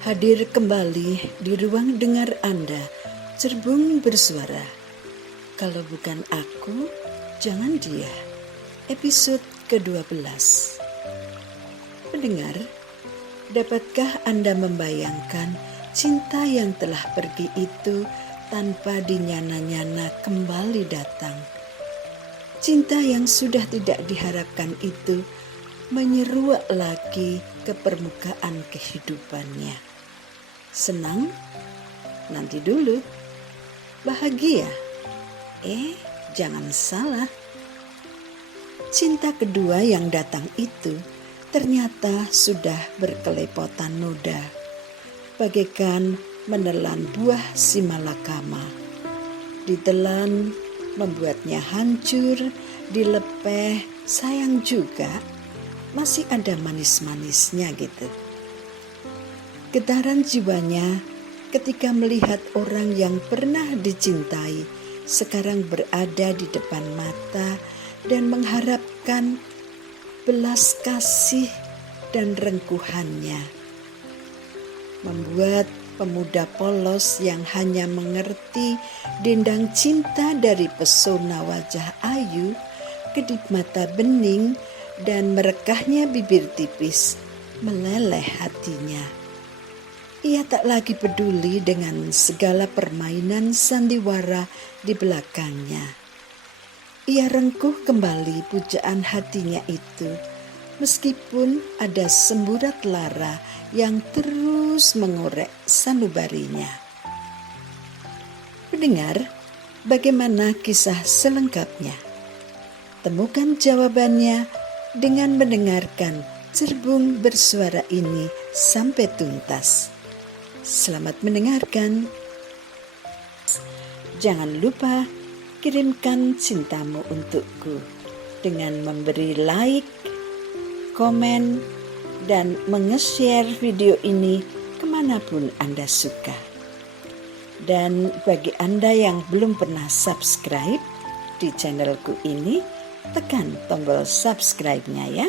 Hadir kembali di ruang dengar Anda, Cerbung Bersuara. Kalau bukan aku, jangan dia. Episode ke-12. Pendengar, dapatkah Anda membayangkan cinta yang telah pergi itu tanpa dinyana-nyana kembali datang? Cinta yang sudah tidak diharapkan itu menyeruak lagi ke permukaan kehidupannya. Senang? Nanti dulu. Bahagia? Jangan salah. Cinta kedua yang datang itu ternyata sudah berkelepotan noda, bagaikan menelan buah simalakama. Ditelan membuatnya hancur, dilepeh, sayang juga, masih ada manis-manisnya gitu. Getaran jiwanya ketika melihat orang yang pernah dicintai sekarang berada di depan mata dan mengharapkan belas kasih dan rengkuhannya. Membuat pemuda polos yang hanya mengerti dendang cinta dari pesona wajah ayu, kedip mata bening, dan merekahnya bibir tipis meleleh hatinya. Ia tak lagi peduli dengan segala permainan sandiwara di belakangnya. Ia rengkuh kembali pujaan hatinya itu, meskipun ada semburat lara yang terus mengorek sanubarinya. Pendengar, bagaimana kisah selengkapnya? Temukan jawabannya dengan mendengarkan Cerbung Bersuara ini sampai tuntas. Selamat mendengarkan. Jangan lupa kirimkan cintamu untukku dengan memberi like, komen, dan menge-share video ini kemanapun Anda suka. Dan bagi Anda yang belum pernah subscribe di channelku ini, tekan tombol subscribe-nya ya.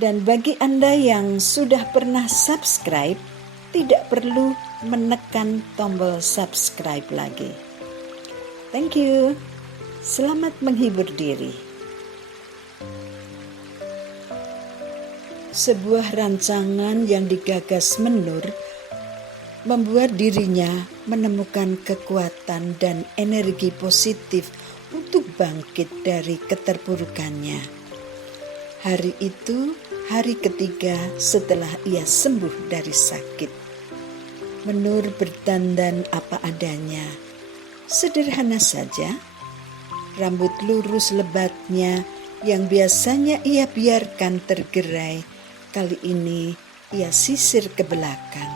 Dan bagi Anda yang sudah pernah subscribe, tidak perlu menekan tombol subscribe lagi. Thank you. Selamat menghibur diri. Sebuah rancangan yang digagas Menur membuat dirinya menemukan kekuatan dan energi positif untuk bangkit dari keterpurukannya. Hari itu hari ketiga setelah ia sembuh dari sakit. Menur berdandan apa adanya, sederhana saja. Rambut lurus lebatnya yang biasanya ia biarkan tergerai, kali ini ia sisir ke belakang,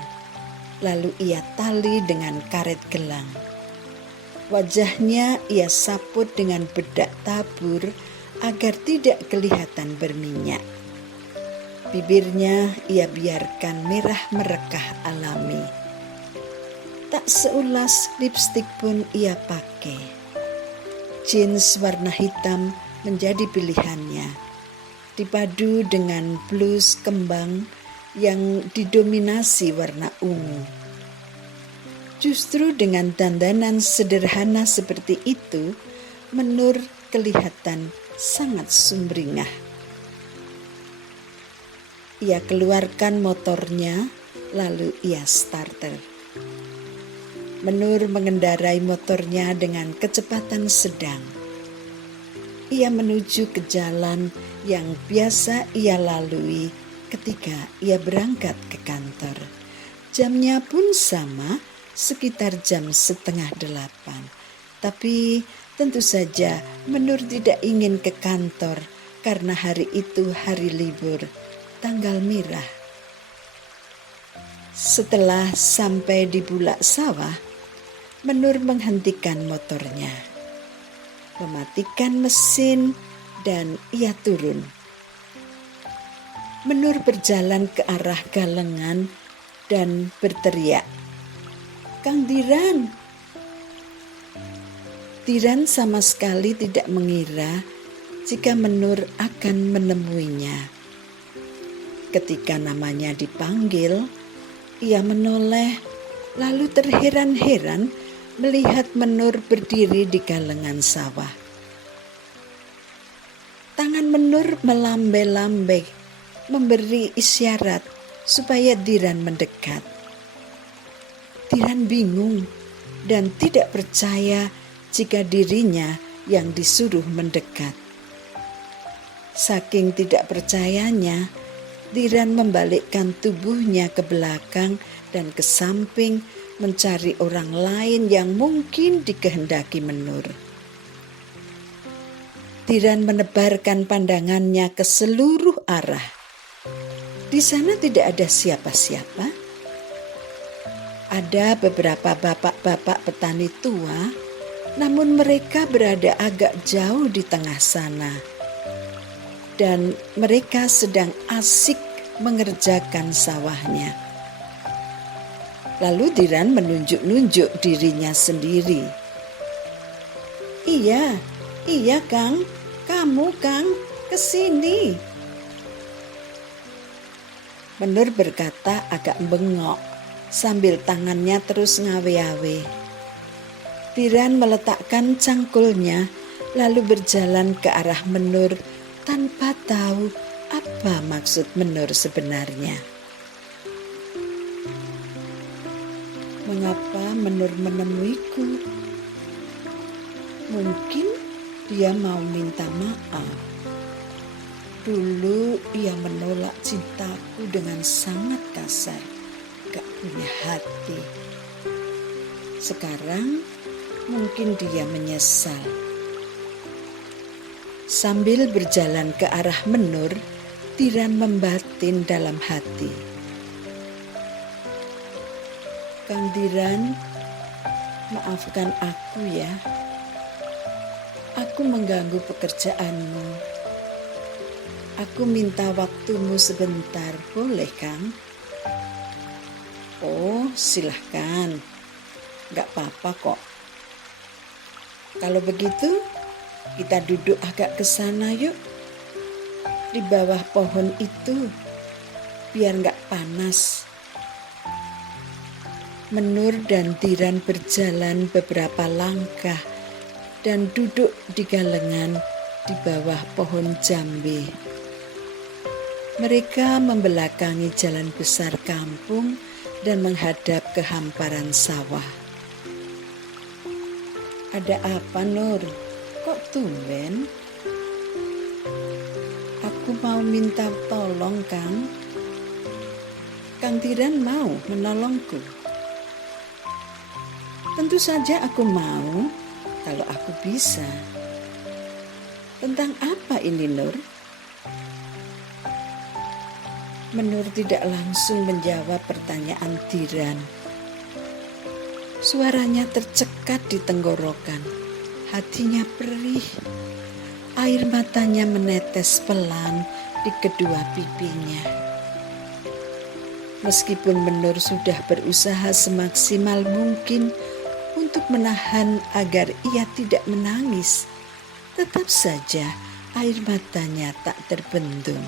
lalu ia tali dengan karet gelang. Wajahnya ia saput dengan bedak tabur agar tidak kelihatan berminyak. Bibirnya ia biarkan merah merekah alami. Tak seulas lipstik pun ia pakai. Jeans warna hitam menjadi pilihannya, dipadu dengan blus kembang yang didominasi warna ungu. Justru dengan dandanan sederhana seperti itu, Menur kelihatan sangat sumringah. Ia keluarkan motornya, lalu ia starter. Menur mengendarai motornya dengan kecepatan sedang. Ia menuju ke jalan yang biasa ia lalui ketika ia berangkat ke kantor. Jamnya pun sama, sekitar jam 7:30. Tapi tentu saja Menur tidak ingin ke kantor karena hari itu hari libur, tanggal merah. Setelah sampai di Bulak Sawah, Menur menghentikan motornya, mematikan mesin, dan ia turun. Menur berjalan ke arah galengan dan berteriak, "Kang Diran!" Diran sama sekali tidak mengira jika Menur akan menemuinya. Ketika namanya dipanggil, ia menoleh lalu terheran-heran melihat Menur berdiri di galengan sawah. Tangan Menur melambai-lambai memberi isyarat supaya Diran mendekat. Diran bingung dan tidak percaya jika dirinya yang disuruh mendekat. Saking tidak percayanya, Diran membalikkan tubuhnya ke belakang dan ke samping mencari orang lain yang mungkin dikehendaki Menur. Diran menebarkan pandangannya ke seluruh arah. Di sana tidak ada siapa-siapa. Ada beberapa bapak-bapak petani tua, namun mereka berada agak jauh di tengah sana. Dan mereka sedang asik mengerjakan sawahnya. Lalu Diran menunjuk-nunjuk dirinya sendiri. Iya Kang, kamu Kang, kesini. Menur berkata agak bengok sambil tangannya terus ngawe-awe. Diran meletakkan cangkulnya lalu berjalan ke arah Menur tanpa tahu apa maksud Menur sebenarnya. Mengapa Menur menemuiku? Mungkin dia mau minta maaf. Dulu ia menolak cintaku dengan sangat kasar, gak punya hati. Sekarang mungkin dia menyesal. Sambil berjalan ke arah Menur, Diran membatin dalam hati. Kang Diran, maafkan aku ya. Aku mengganggu pekerjaanmu. Aku minta waktumu sebentar, boleh Kang? Oh, silahkan. Gak apa-apa kok. Kalau begitu, kita duduk agak ke sana yuk. Di bawah pohon itu, biar gak panas. Menur dan Diran berjalan beberapa langkah dan duduk di galengan di bawah pohon jambe. Mereka membelakangi jalan besar kampung dan menghadap ke hamparan sawah. Ada apa, Nur? Kok tumben? Aku mau minta tolong, Kang. Kang Diran mau menolongku. Tentu saja aku mau, kalau aku bisa. Tentang apa ini, Nur? Menur tidak langsung menjawab pertanyaan Diran. Suaranya tercekat di tenggorokan. Hatinya perih. Air matanya menetes pelan di kedua pipinya. Meskipun Menur sudah berusaha semaksimal mungkin untuk menahan agar ia tidak menangis, tetap saja air matanya tak terbendung.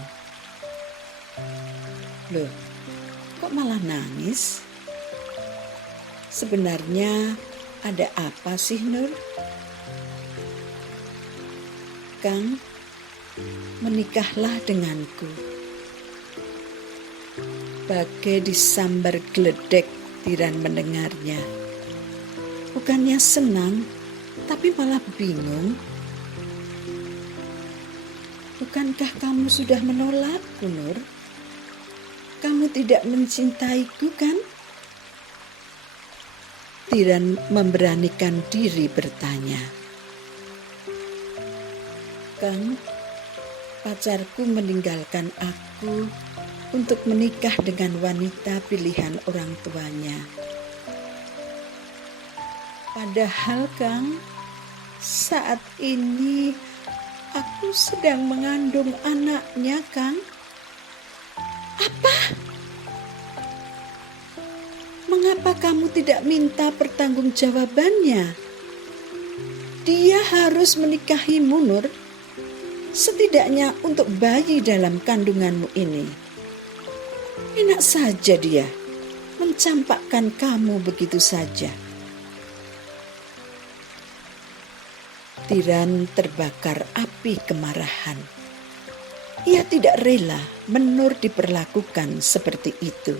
Loh, kok malah nangis? Sebenarnya ada apa sih, Nur? Kang, menikahlah denganku. Bagai disambar geledek, Diran mendengarnya. Bukannya senang, tapi malah bingung. Bukankah kamu sudah menolakku, Nur? Kamu tidak mencintaiku, kan? Diran memberanikan diri bertanya. Kang, pacarku meninggalkan aku untuk menikah dengan wanita pilihan orang tuanya. Padahal, Kang, saat ini aku sedang mengandung anaknya, Kang. Apa? Mengapa kamu tidak minta pertanggungjawabannya? Dia harus menikahimu, Nur. Setidaknya untuk bayi dalam kandunganmu ini. Enak saja dia mencampakkan kamu begitu saja. Tiran terbakar api kemarahan. Ia tidak rela Menur diperlakukan seperti itu.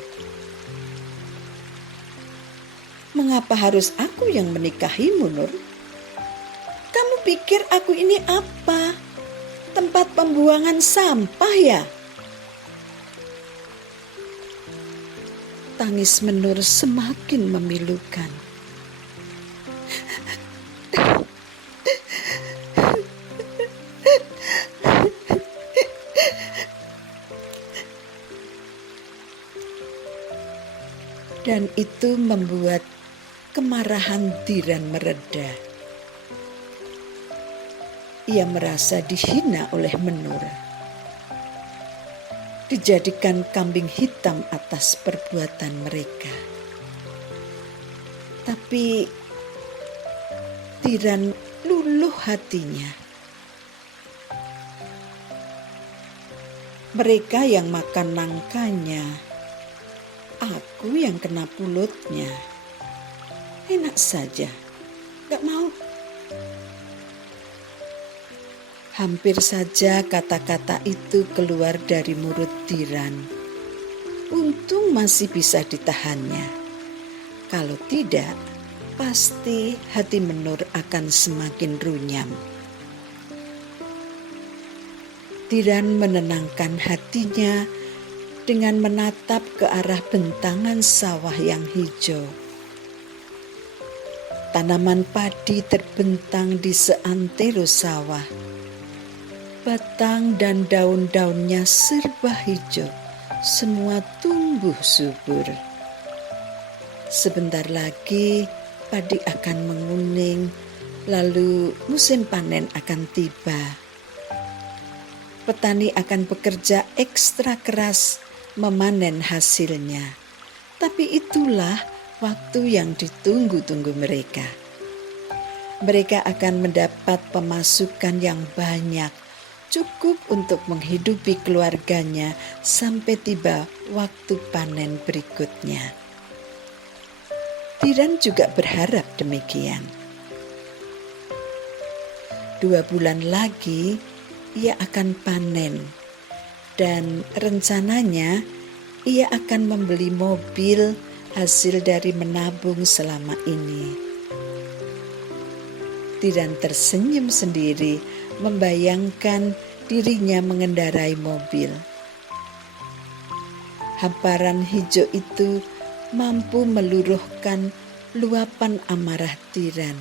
Mengapa harus aku yang menikahimu, Nur? Kamu pikir aku ini apa? Tempat pembuangan sampah ya? Tangis Menur semakin memilukan. Dan itu membuat kemarahan Tiran mereda. Ia merasa dihina oleh Menur, dijadikan kambing hitam atas perbuatan mereka. Tapi Tiran luluh hatinya. Mereka yang makan nangkanya, aku yang kena pulutnya. Enak saja, gak mau. Hampir saja kata-kata itu keluar dari mulut Tiran. Untung masih bisa ditahannya. Kalau tidak, pasti hati Menur akan semakin runyam. Tiran menenangkan hatinya dengan menatap ke arah bentangan sawah yang hijau. Tanaman padi terbentang di seantero sawah. Batang dan daun-daunnya serba hijau, semua tumbuh subur. Sebentar lagi padi akan menguning, lalu musim panen akan tiba. Petani akan bekerja ekstra keras memanen hasilnya. Tapi itulah waktu yang ditunggu-tunggu mereka. Mereka akan mendapat pemasukan yang banyak, cukup untuk menghidupi keluarganya sampai tiba waktu panen berikutnya. Tiran juga berharap demikian. 2 bulan lagi ia akan panen, dan rencananya ia akan membeli mobil hasil dari menabung selama ini. Tiran tersenyum sendiri membayangkan dirinya mengendarai mobil. Hamparan hijau itu mampu meluruhkan luapan amarah Tiran.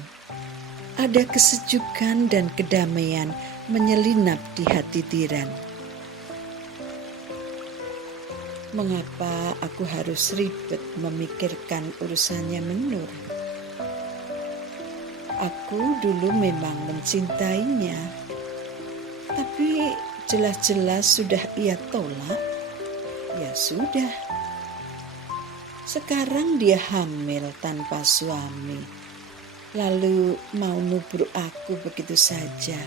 Ada kesejukan dan kedamaian menyelinap di hati Tiran. Mengapa aku harus ribet memikirkan urusannya Menur? Aku dulu memang mencintainya, tapi jelas-jelas sudah ia tolak. Ya sudah. Sekarang dia hamil tanpa suami, lalu mau nubruk aku begitu saja.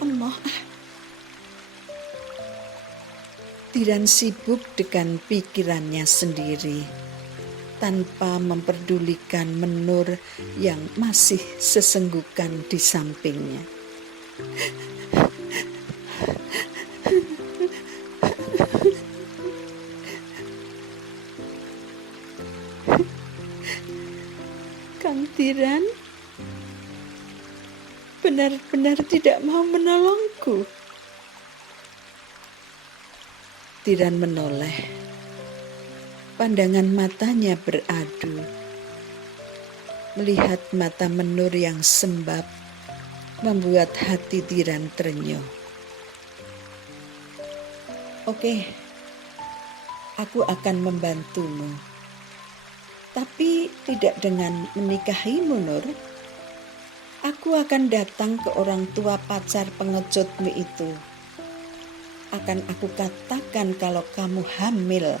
Emoh ah. Tiran sibuk dengan pikirannya sendiri, tanpa memperdulikan Menur yang masih sesenggukan di sampingnya. Kang Tiran benar-benar tidak mau menolongku. Tiran menoleh. Pandangan matanya beradu. Melihat mata Menur yang sembab membuat hati Tiran terenyuh. Oke, aku akan membantumu. Tapi tidak dengan menikahimu, Nur. Aku akan datang ke orang tua pacar pengecutmu itu. Akan aku katakan kalau kamu hamil.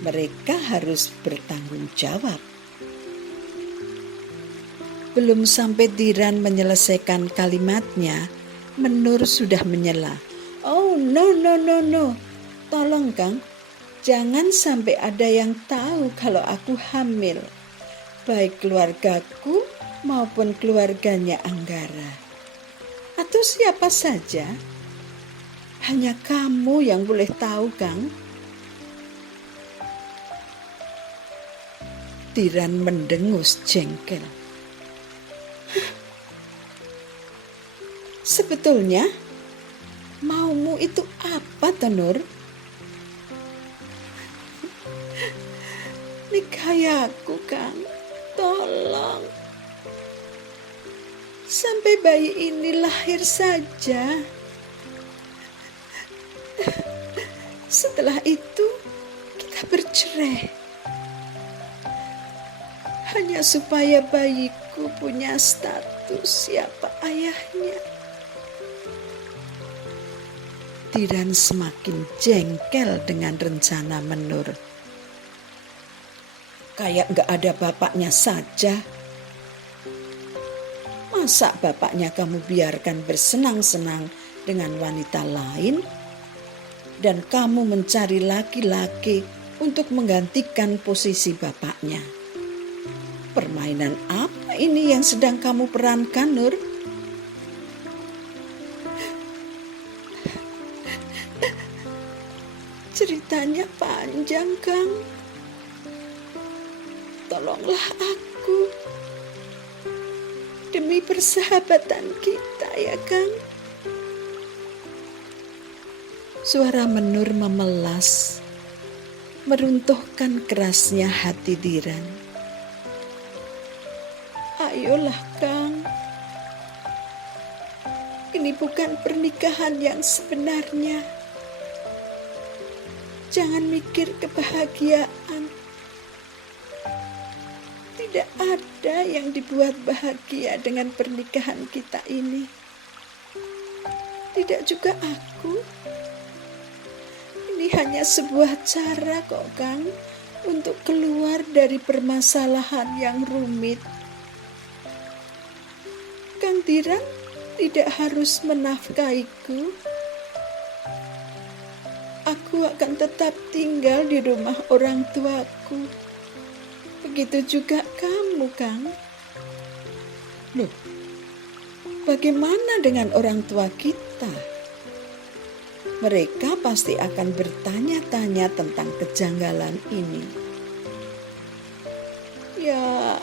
Mereka harus bertanggung jawab. Belum sampai Tiran menyelesaikan kalimatnya, Menur sudah menyela. Oh no. Tolong Kang, Jangan sampai ada yang tahu kalau aku hamil, baik keluargaku maupun keluarganya Anggara. Atau siapa saja. Hanya kamu yang boleh tahu, Kang. Tiran mendengus jengkel. Sebetulnya maumu itu apa, Tenur? Nikahi aku, Kang. Tolong. Sampai bayi ini lahir saja. Setelah itu kita bercerai. Hanya supaya bayiku punya status siapa ayahnya. Tiran semakin jengkel dengan rencana Menur. Kayak gak ada bapaknya saja. Masa bapaknya kamu biarkan bersenang-senang dengan wanita lain? Dan kamu mencari laki-laki untuk menggantikan posisi bapaknya. Permainan apa ini yang sedang kamu perankan, Nur? Ceritanya panjang, Kang. Tolonglah aku. Demi persahabatan kita, ya, Kang. Suara Menur memelas, meruntuhkan kerasnya hati Tiran. Ayolah, Kang. Ini bukan pernikahan yang sebenarnya. Jangan mikir kebahagiaan. Tidak ada yang dibuat bahagia dengan pernikahan kita ini. Tidak juga aku. Ini hanya sebuah cara kok, Kang, untuk keluar dari permasalahan yang rumit. Kang Tiran tidak harus menafkahiku. Aku akan tetap tinggal di rumah orang tuaku. Begitu juga kamu, Kang. Loh, bagaimana dengan orang tua kita? Mereka pasti akan bertanya-tanya tentang kejanggalan ini. Ya,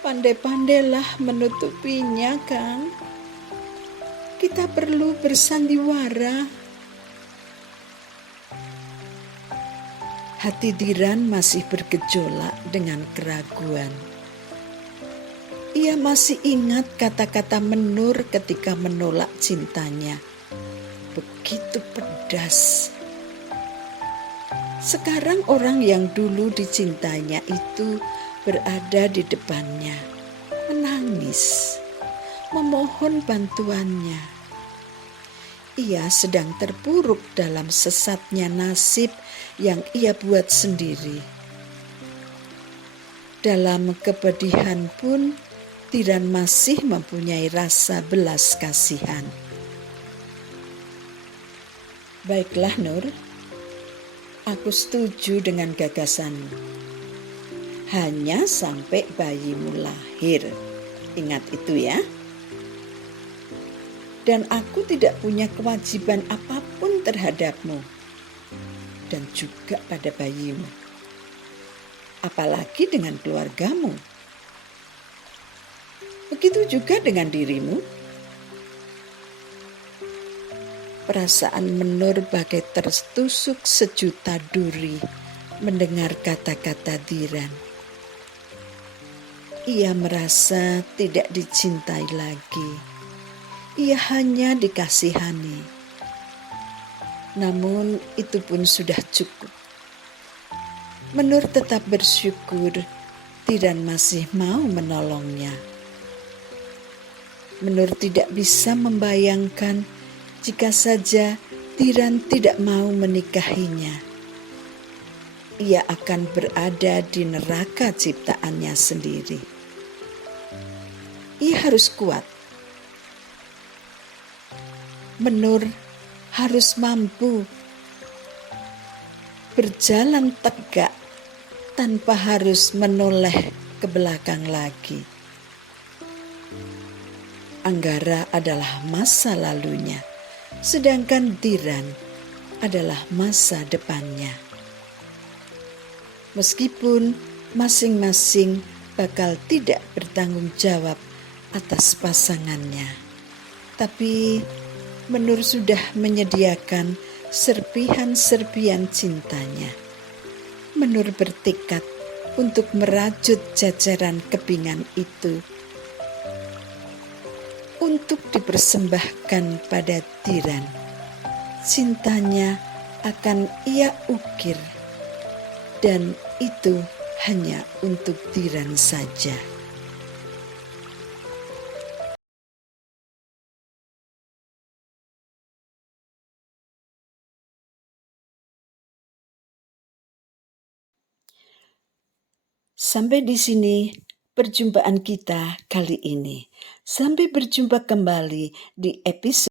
pandai-pandailah menutupinya, Kang. Kita perlu bersandiwara. Hati Tiran masih bergejolak dengan keraguan. Ia masih ingat kata-kata Menur ketika menolak cintanya. Begitu pedas. Sekarang orang yang dulu dicintainya itu berada di depannya, menangis, memohon bantuannya. Ia sedang terpuruk dalam sesatnya nasib yang ia buat sendiri. Dalam kepedihan pun, Tiran masih mempunyai rasa belas kasihan. Baiklah, Nur. Aku setuju dengan gagasanmu. Hanya sampai bayimu lahir. Ingat itu ya. Dan aku tidak punya kewajiban apapun terhadapmu. Dan juga pada bayimu. Apalagi dengan keluargamu. Begitu juga dengan dirimu. Perasaan Menur bagai tertusuk sejuta duri mendengar kata-kata Tiran. Ia merasa tidak dicintai lagi. Ia hanya dikasihani. Namun itu pun sudah cukup. Menur tetap bersyukur Tiran masih mau menolongnya. Menur tidak bisa membayangkan jika saja Tiran tidak mau menikahinya. Ia akan berada di neraka ciptaannya sendiri. Ia harus kuat. Menur harus mampu berjalan tegak tanpa harus menoleh ke belakang lagi. Anggara adalah masa lalunya, sedangkan Tiran adalah masa depannya. Meskipun masing-masing bakal tidak bertanggung jawab atas pasangannya, tapi Menur sudah menyediakan serpihan-serpihan cintanya. Menur bertekad untuk merajut jajaran kepingan itu untuk dipersembahkan pada Tiran. Cintanya akan ia ukir, dan itu hanya untuk Tiran saja. Sampai di sini perjumpaan kita kali ini. Sampai berjumpa kembali di episode